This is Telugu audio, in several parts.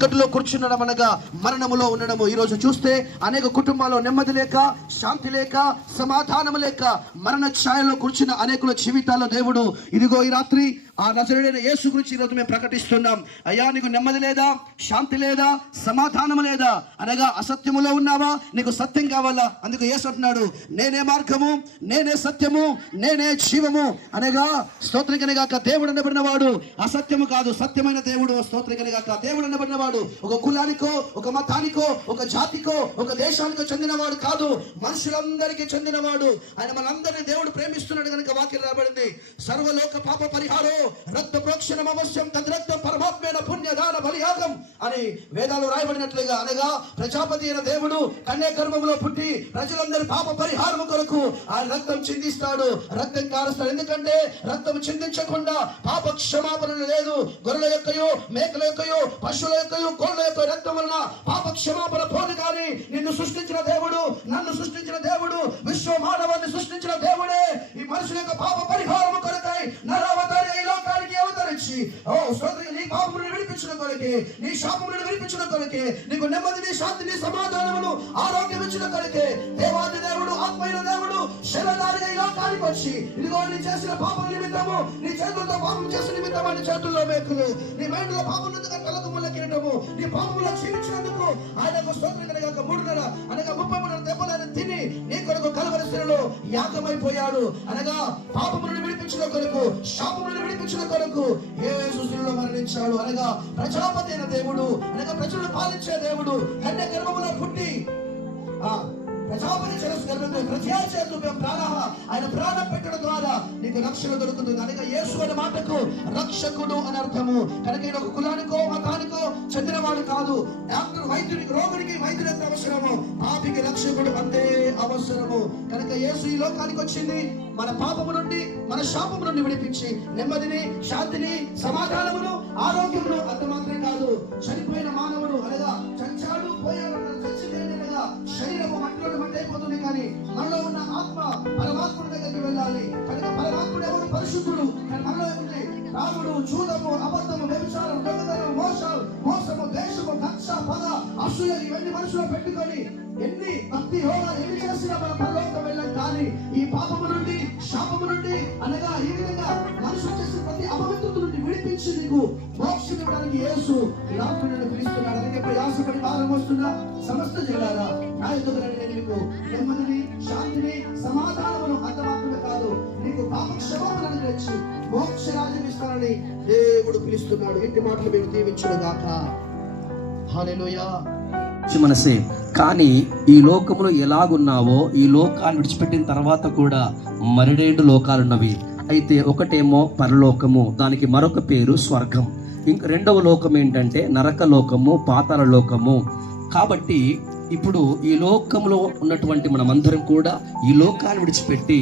చీకటిలో కూర్చుండడం అనగా మరణములో ఉండడము. ఈరోజు చూస్తే అనేక కుటుంబాల్లో నెమ్మది లేక శాంతి లేక సమాధానం లేక మరణ ఛాయలో కూర్చున్న అనేకుల జీవితాల్లో దేవుడు ఇదిగో ఈ రాత్రి ఆ నజరుడైన యేసు గురించి ఈరోజు మేము ప్రకటిస్తున్నాం. అయ్యా నీకు నెమ్మది లేదా? శాంతి లేదా? సమాధానం లేదా? అనగా అసత్యములో ఉన్నావా? నీకు సత్యం కావాలా? అందుకు యేసు అంటున్నాడు నేనే మార్గము నేనే సత్యము నేనే జీవము. అనగా స్తోత్రికనిగాక దేవుడు అనబడిన వాడు అసత్యము కాదు సత్యమైన దేవుడు స్తోత్రికనిగాక దేవుడు అనబడిన వాడు. ఒక కులానికో ఒక మతానికో ఒక జాతికో ఒక దేశానికో చెందినవాడు కాదు. మనుషులందరికీ చెందినవాడు. ఆయన మనందరినీ దేవుడు ప్రేమిస్తున్నాడు కనుక వాక్యం రాబడింది సర్వలోక పాప పరిహారో రక్త ప్రోక్షణం అవశ్యం తద్రక్త పరమాత్మైన పుణ్యదాన బలియాగం అని వేదాలు రాయబడినట్లుగా అనగా ప్రజాపతి అయిన దేవుడు కన్యాకర్మంలో పుట్టి ప్రజలందరి పాప పరిహారం కొరకు ఆ రక్తం చిందిస్తాడు. రక్తం కారుస్తాడు. ఎందుకంటే రక్తం చిందించకుండా పాప క్షమాపణ లేదు. గొర్రెల యొక్కయో మేకల యొక్కయో పశువుల యొక్క కోళ్ళ యొక్క రక్తం వలన పాప క్షమాపణ పోదు కానీ నిన్ను సృష్టించిన దేవుడు నన్ను సృష్టించిన దేవుడు విశ్వ మానవాన్ని సృష్టించిన దేవుడే. ఈ మనుషుల యొక్క పాప పరిహారం కొరకై నరవతారి ఈ లోకానికి అవతరించి ఓ సోదరి నీ పాపములను విడిపించిన కొరకే నీ శాపములను విడిపించిన కొరకే నీకు నెమ్మదిని శాంతిని సమాధానమును ఆరోగ్యం ఇచ్చిన కొరకే. దేవాది దేవుడు ఆత్మైన దేవుడు శరదారిగా ఈ లోకానికి వచ్చి ఇదిగో నీ చేసిన పాపం నిమిత్తము నీ చేతులతో పాపం చేసిన నిమిత్తము నీ చేతుల్లో మేకులు. నీ మైండ్లో పాపం కట్టలకు పాపములో క్షీణించినందుకు ఆయన యొక్క స్తోత్రం కనుక మూడు అనగా ముప్పై మూడు దెబ్బలను తిని నీ కొరకు కలవరశిలో యాగమైపోయాడు. అనగా పాపములను విడిపించిన కొరకు శాపములను విడిపించిన కొరకు ఏ సుశీలలో మరణించాడు. అనగా ప్రజాపతి అయిన దేవుడు అనగా ప్రజలను పాలించే దేవుడు కన్య గర్భములో పుట్టి ఆ ప్రజాపతి శిరస్సు గర్భంతో ప్రజా చేతులు ప్రాణ ఆయన ప్రాణం పెట్టడం ద్వారా నీకు రక్షణ దొరుకుతుంది. కనుక యేసు అనే మాటకు రక్షకుడు అని అర్థము. కనుక ఈయన ఒక కులానికో మతానికో చెందినవాడు కాదు. డాక్టర్ వైద్యుడికి రోగుడికి వైద్యుడు ఎంత అవసరము. పాపికి రక్షకుడు అంతే అవసరము. కనుక యేసు ఈ లోకానికి వచ్చింది. మన పాపము నుండి మన శాపము నుండి విడిపించి నెమ్మదిని శాంతిని సమాధానమును ఆరోగ్యమును అంత మాత్రం కాదు. చనిపోయిన మానవుడు అనగా చచ్చాడు పోయాడు అన్నారు. చచ్చిపోయాడు శరీరము మట్టిలో మట్టి అయిపోతుంది కానీ మనలో ఉన్న ఆత్మ పరమాత్ముడి దగ్గరికి వెళ్ళాలి. కనుక పరమాత్ముడు ఎవరు? పరిశుద్ధుడు. కానీ మనలో ఏముంది? రాముడు చూడము అబద్ధము వ్యభిచారం దొంగతనం మోసాలు మోసం పద ఇవన్నీ మనసులో పెట్టుకొని ఎన్ని భక్తి హోమాలు ఎన్ని చేసినా మన పరలోకం వెళ్ళం. కానీ ఈ పాపము నుండి శాపము నుండి అనగా ఈ విధంగా మనుషులు చేసిన ప్రతి అపవిత్రత నుండి విడిపించి నీకు మోక్షం ఇవ్వడానికి యేసు ఈ రాత్రి పిలుస్తున్నాడు. అందుకే ప్రయాసపడి భారం వస్తున్నా సమస్త జిల్లారా నా ఎదుగు నీకు నెమ్మదిని శాంతిని సమాధానమును అంత మాత్రమే కాదు. నీకు పాప క్షమాపణ తెచ్చి మోక్ష రాజ్యం ఇస్తానని దేవుడు పిలుస్తున్నాడు. ఇంటి మాటలు మీరు దీవించుడు గాక హల్లెలూయా. మంచి మనసే. కానీ ఈ లోకములో ఎలాగున్నావో ఈ లోకాన్ని విడిచిపెట్టిన తర్వాత కూడా మరిడేడు లోకాలున్నవి. అయితే ఒకటేమో పరలోకము దానికి మరొక పేరు స్వర్గం. ఇంక రెండవ లోకం ఏంటంటే నరక లోకము పాతాల లోకము. కాబట్టి ఇప్పుడు ఈ లోకంలో ఉన్నటువంటి మనమందరం కూడా ఈ లోకాన్ని విడిచిపెట్టి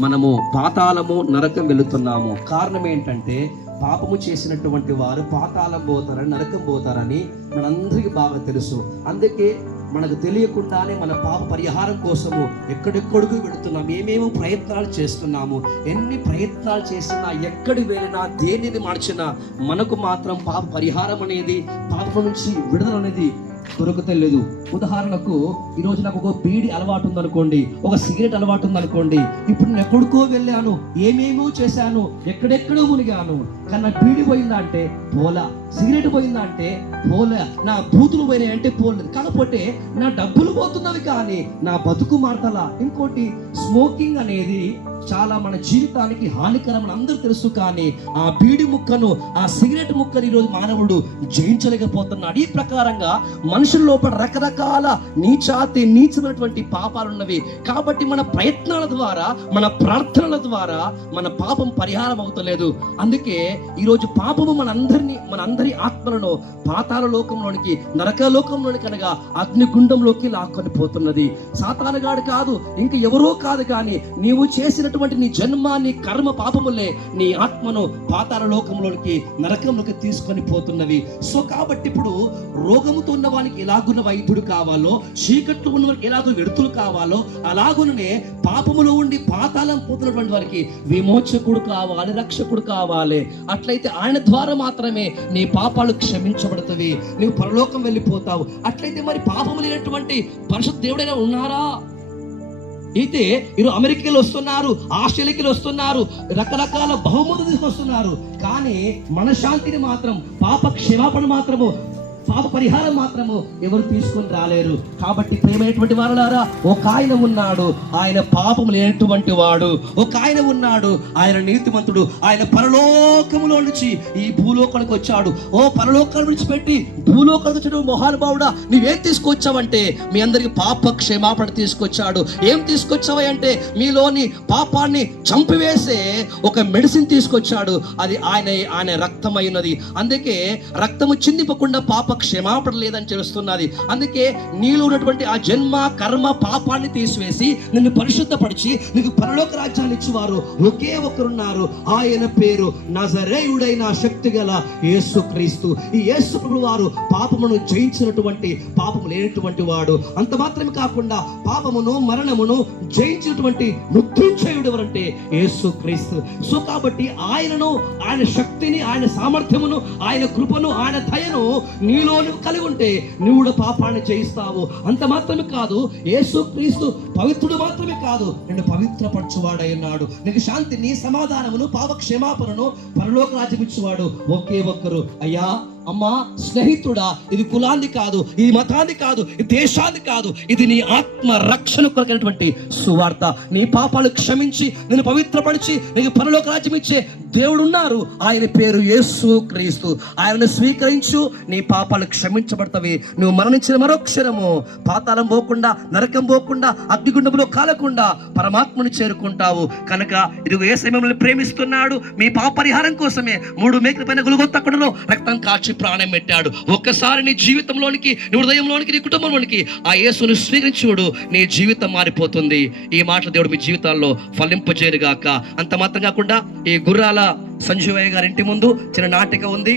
మనము పాతాళము నరకం వెళుతున్నాము. కారణం ఏంటంటే పాపము చేసినటువంటి వారు పాతాళం పోతారని నరకం పోతారని మనందరికీ బాగా తెలుసు. అందుకే మనకు తెలియకుండానే మన పాప పరిహారం కోసము ఎక్కడెక్కడికి వెళుతున్నాం. ఏమేమి ప్రయత్నాలు చేస్తున్నాము. ఎన్ని ప్రయత్నాలు చేసినా ఎక్కడి వెళ్ళినా దేనిని మార్చినా మనకు మాత్రం పాప పరిహారం అనేది పాపం నుంచి విడుదల అనేది దొరకతలేదు. ఉదాహరణకు ఈరోజు నాకు ఒక బీడి అలవాటు ఉందనుకోండి ఒక సిగరెట్ అలవాటు ఉందనుకోండి ఇప్పుడు నేను ఎక్కడికో వెళ్ళాను ఏమేమో చేశాను ఎక్కడెక్కడో మునిగాను కానీ నా బీడి పోయిందా అంటే పోలా. సిగరెట్ పోయిందా అంటే పోలే. నా బూతులు పోయినాయి అంటే పోలేదు. కాకపోతే నా డబ్బులు పోతున్నవి కానీ నా బతుకు మారతలా. ఇంకోటి స్మోకింగ్ అనేది చాలా మన జీవితానికి హానికరమని అందరూ తెలుసు కానీ ఆ బీడి ముక్కను ఆ సిగరెట్ ముక్కను ఈరోజు మానవుడు జయించలేకపోతున్నాడు. ఈ ప్రకారంగా మనుషుల లోపల రకరకాల నీచాతి నీచమైనటువంటి పాపాలు ఉన్నవి. కాబట్టి మన ప్రయత్నాల ద్వారా మన ప్రార్థనల ద్వారా మన పాపం పరిహారం అవుతలేదు. అందుకే ఈరోజు పాపము మనందరినీ మనందరి ఆత్మలను పాతాల లోకంలోనికి నరక లోకంలోనికి అనగా అగ్నిగుండంలోకి లాక్కొని పోతున్నది. సాతానగాడు కాదు ఇంక ఎవరో కాదు కానీ నీవు చేసినటువంటి నీ జన్మ నీ కర్మ పాపములే నీ ఆత్మను పాతాల లోకంలోనికి నరకంలోకి తీసుకొని పోతున్నవి. సో కాబట్టి ఇప్పుడు రోగముతో ఉన్నవాని లోకానికి ఎలాగున్న వైద్యుడు కావాలో చీకట్లో ఉన్న వారికి ఎలాగో వెడుతులు కావాలో అలాగుననే పాపములో ఉండి పాతాళం పోతున్నటువంటి వారికి విమోచకుడు కావాలి రక్షకుడు కావాలి. అట్లయితే ఆయన ద్వారా మాత్రమే నీ పాపాలు క్షమించబడుతుంది నీవు పరలోకం వెళ్ళిపోతావు. అట్లయితే మరి పాపము లేనటువంటి పరిశుద్ధ దేవుడైనా ఉన్నారా? అయితే మీరు అమెరికాలో వస్తున్నారు ఆస్ట్రేలియాకి వస్తున్నారు రకరకాల బహుమతులు తీసుకొస్తున్నారు. కానీ మనశ్శాంతిని మాత్రం పాప క్షమాపణ మాత్రము పాప పరిహారం మాత్రము ఎవరు తీసుకొని రాలేరు. కాబట్టి ప్రేమైనటువంటి వారులారా ఒక ఆయన ఉన్నాడు ఆయన పాపం లేనటువంటి వాడు. ఒక ఆయన ఉన్నాడు ఆయన నీతిమంతుడు ఆయన పరలోకములో నుంచి ఈ భూలోకానికి వచ్చాడు. ఓ పరలోకాల నుంచి పెట్టి భూలోకానికి వచ్చిన మహానుభావుడా నీవేం తీసుకొచ్చావంటే? మీ అందరికి పాప క్షమాపణ తీసుకొచ్చాడు. ఏం తీసుకొచ్చావు అంటే మీలోని పాపాన్ని చంపివేసే ఒక మెడిసిన్ తీసుకొచ్చాడు. అది ఆయన ఆయన రక్తమైనది అందుకే రక్తము చిందిపకుండా పాప క్షమాపణ లేదని తెలుస్తున్నది. అందుకే నీలో ఉన్నటువంటి ఆ జన్మ కర్మ పాపాన్ని తీసివేసి నిన్ను పరిశుద్ధపరిచి నీకు పరలోక రాజ్యాన్ని ఇచ్చేవారు ఒకే ఒకరున్నారు. ఆయన పేరు నజరేయుడైన శక్తి గల యేసు క్రీస్తు. ఈ యేసు ప్రభు వారు పాపమును జయించినటువంటి పాపము లేనటువంటి వాడు. అంత మాత్రమే కాకుండా పాపమును మరణమును జయించినటువంటి మృత్యుంజయుడు ఎవరంటే యేసు క్రీస్తు. సో కాబట్టి ఆయనను ఆయన శక్తిని ఆయన సామర్థ్యమును ఆయన కృపను ఆయన దయను నీలో నీలో నువ్వు కలిగి ఉంటే నువ్వు కూడా పాపాన్ని చేయిస్తావు అంత మాత్రమే కాదు యేసు క్రీస్తు పవిత్రుడు మాత్రమే కాదు నిన్ను పవిత్రపరచువాడై ఉన్నాడు. నీకు శాంతిని సమాధానమును పాప క్షమాపణను పరలోక రాజ్యం ఒకే ఒక్కరు. అయ్యా అమ్మా స్నేహితుడా ఇది కులాన్ని కాదు ఇది మతాన్ని కాదు ఇది దేశాన్ని కాదు ఇది నీ ఆత్మ రక్షణ కొరకైనటువంటి సువార్త. నీ పాపాలు క్షమించి నేను పవిత్రపరిచి నీకు పరలోక రాజ్యం ఇచ్చే దేవుడు ఉన్నారు ఆయన పేరు యేసు క్రీస్తు. ఆయనను స్వీకరించు నీ పాపాలు క్షమించబడతవి. నువ్వు మరణించిన మరోక్షరము పాతాళం పోకుండా నరకం పోకుండా అగ్నిగుండంలో కాలకుండా పరమాత్మను చేరుకుంటావు. కనుక ఇదిగో ఏ సమయంలో ప్రేమిస్తున్నాడు. మీ పాప పరిహారం కోసమే మూడు మేకల పైన గులుగొత్తకుండలో రక్తం కాచి ప్రాణం పెట్టాడు. ఒక్కసారి నీ జీవితంలోనికి నీ హృదయంలోనికి నీ కుటుంబంలోనికి ఆ యేసును స్వీకరించుడు. నీ జీవితం మారిపోతుంది. ఈ మాటలు దేవుడు మీ జీవితాల్లో ఫలింపజేరుగాక అంత మాత్రం కాకుండా ఈ గుర్రాల సంజీవయ్య గారి ఇంటి ముందు చిన్న నాటిక ఉంది.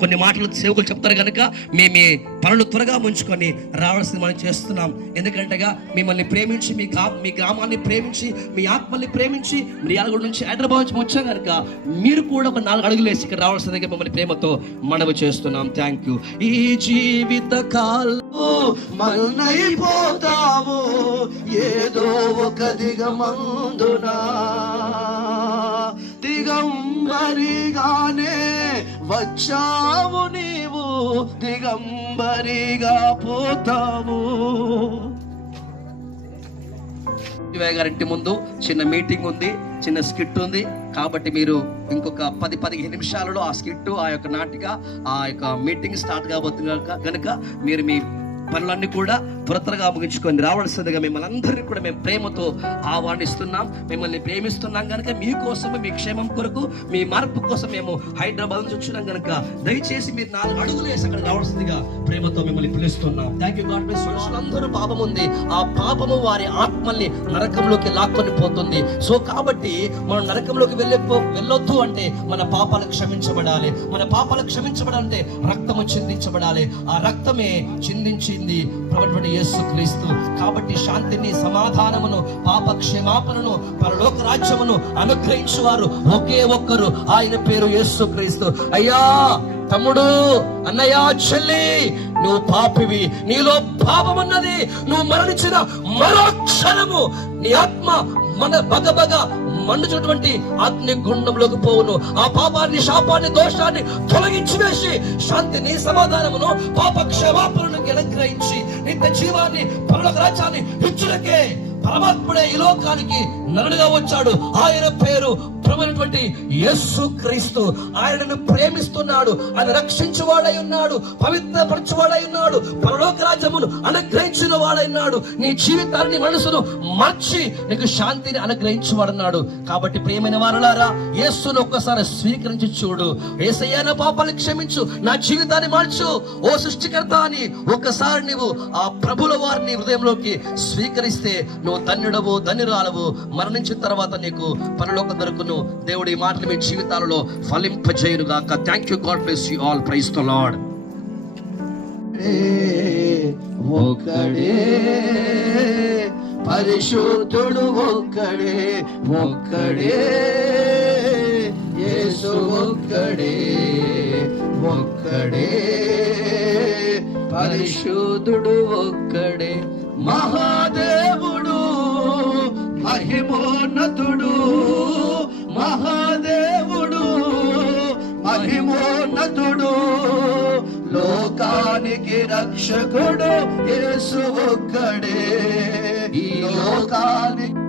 కొన్ని మాటలు సేవకులు చెప్తారు కనుక మీ మీ పనులు త్వరగా ముంచుకొని రావాల్సింది మనం చేస్తున్నాం. ఎందుకంటేగా మిమ్మల్ని ప్రేమించి మీ కా మీ గ్రామాన్ని ప్రేమించి మీ ఆత్మల్ని ప్రేమించి మిర్యాలగూడ నుంచి హైదరాబాద్ నుంచి వచ్చాం కనుక మీరు కూడా ఒక నాలుగు అడుగులు వేసి ఇక్కడ రావాల్సిందిగా మిమ్మల్ని ప్రేమతో మనవి చేస్తున్నాం. థ్యాంక్ యూ ఈ జీవిత కాలం ఏదో ఒక దిగమందునా. దిగంబరిగానే వచ్చావు నీవు దిగంబరిగా పోతావు. శివయ్య గారింటి ముందు చిన్న మీటింగ్ ఉంది చిన్న స్కిట్ ఉంది. కాబట్టి మీరు ఇంకొక పది పదిహేను నిమిషాలలో ఆ స్కిట్ ఆ యొక్క నాటిక ఆ యొక్క మీటింగ్ స్టార్ట్ కాబోతుంది కనుక మీరు మీ పనులన్నీ కూడా త్వర అప్పగించుకొని రావాల్సిందిగా మిమ్మల్ని అందరినీ కూడా మేము ప్రేమతో ఆహ్వానిస్తున్నాం. మిమ్మల్ని ప్రేమిస్తున్నాం కనుక మీకోసం మీ క్షేమం కొరకు మీ మార్పు కోసం మేము హైదరాబాద్ నుంచి వచ్చినాం కనుక దయచేసి మీరు నాలుగు అడుగులు వేసి అక్కడ రావాల్సిందిగా ప్రేమతో మిమ్మల్ని పిలుస్తున్నాం. థ్యాంక్ యూ గాడ్ బ్లెస్ మనుషులందరూ పాపం ఉంది. ఆ పాపము వారి ఆత్మల్ని నరకంలోకి లాక్కొని పోతుంది. సో కాబట్టి మనం నరకంలోకి వెళ్ళే వెళ్ళొద్దు అంటే మన పాపాలు క్షమించబడాలి. మన పాపాలు క్షమించబడాలంటే రక్తము చిందించబడాలి. ఆ రక్తమే చిందించింది ప్రభుత్వ యేసుక్రీస్తు. కాబట్టి శాంతిని సమాధానమును పాప క్షమాపణను పరలోక రాజ్యమును అనుగ్రహించువారు ఒకే ఒక్కరు ఆయన పేరు యేసుక్రీస్తు. అయ్యా తమ్ముడు అన్నయ్య చెల్లి నువ్వు పాపివి నీలో పాపం అన్నది నువ్వు మరణించిన మరో క్షణము నీ ఆత్మ మన బగబగ మండుచున్నటువంటి అగ్ని గుండంలోకి పోవును. ఆ పాపాన్ని శాపాన్ని దోషాన్ని తొలగించి వేసి శాంతిని సమాధానమును పాప క్షమాపణను అనుగ్రహించి నిత్య జీవాన్ని పరలోక రాజ్యాన్ని ఇచ్చులకే పరమాత్ముడే ఈ లోకానికి నరుడుగా వచ్చాడు. ఆయన పేరు ప్రభుత్వటువంటి యస్సు క్రీస్తు. ఆయనను ప్రేమిస్తున్నాడు. ఆయన రక్షించువాడై ఉన్నాడు. పవిత్రపరచువాడై ఉన్నాడు. పరలోక రాజ్యమును అనుగ్రహించిన వాడై ఉన్నాడు. నీ జీవితాన్ని మనసును మార్చి నీకు శాంతిని అనుగ్రహించువాడన్నాడు. కాబట్టి ప్రియమైన వారలారా యేసును ఒక్కసారి స్వీకరించి చూడు. ఏసయ్యా నా పాపాలు క్షమించు. నా జీవితాన్ని మార్చు. ఓ సృష్టికర్త అని ఒక్కసారి నీవు ఆ ప్రభుల వారిని హృదయంలోకి స్వీకరిస్తే నువ్వు నువ్వు ధన్యుడవు రాలవు మరణించిన తర్వాత నీకు పనులోకి దొరుకును. దేవుడి మాటలు మీ జీవితాలలో ఫలింపజేయును గాక thank you God bless you all praise the Lord ఒకడే పరిశుద్ధుడు ఒక్కడే ఒక్కడే యేసు ఒక్కడే ఒక్కడే పరిశుద్ధుడు ఒక్కడే మహాదేవు మహిమోన్నతుడు మహాదేవుడు మహిమోన్నతుడు లోకానికి రక్షకుడు యేసు ఒక్కడే. ఈ లోకానికి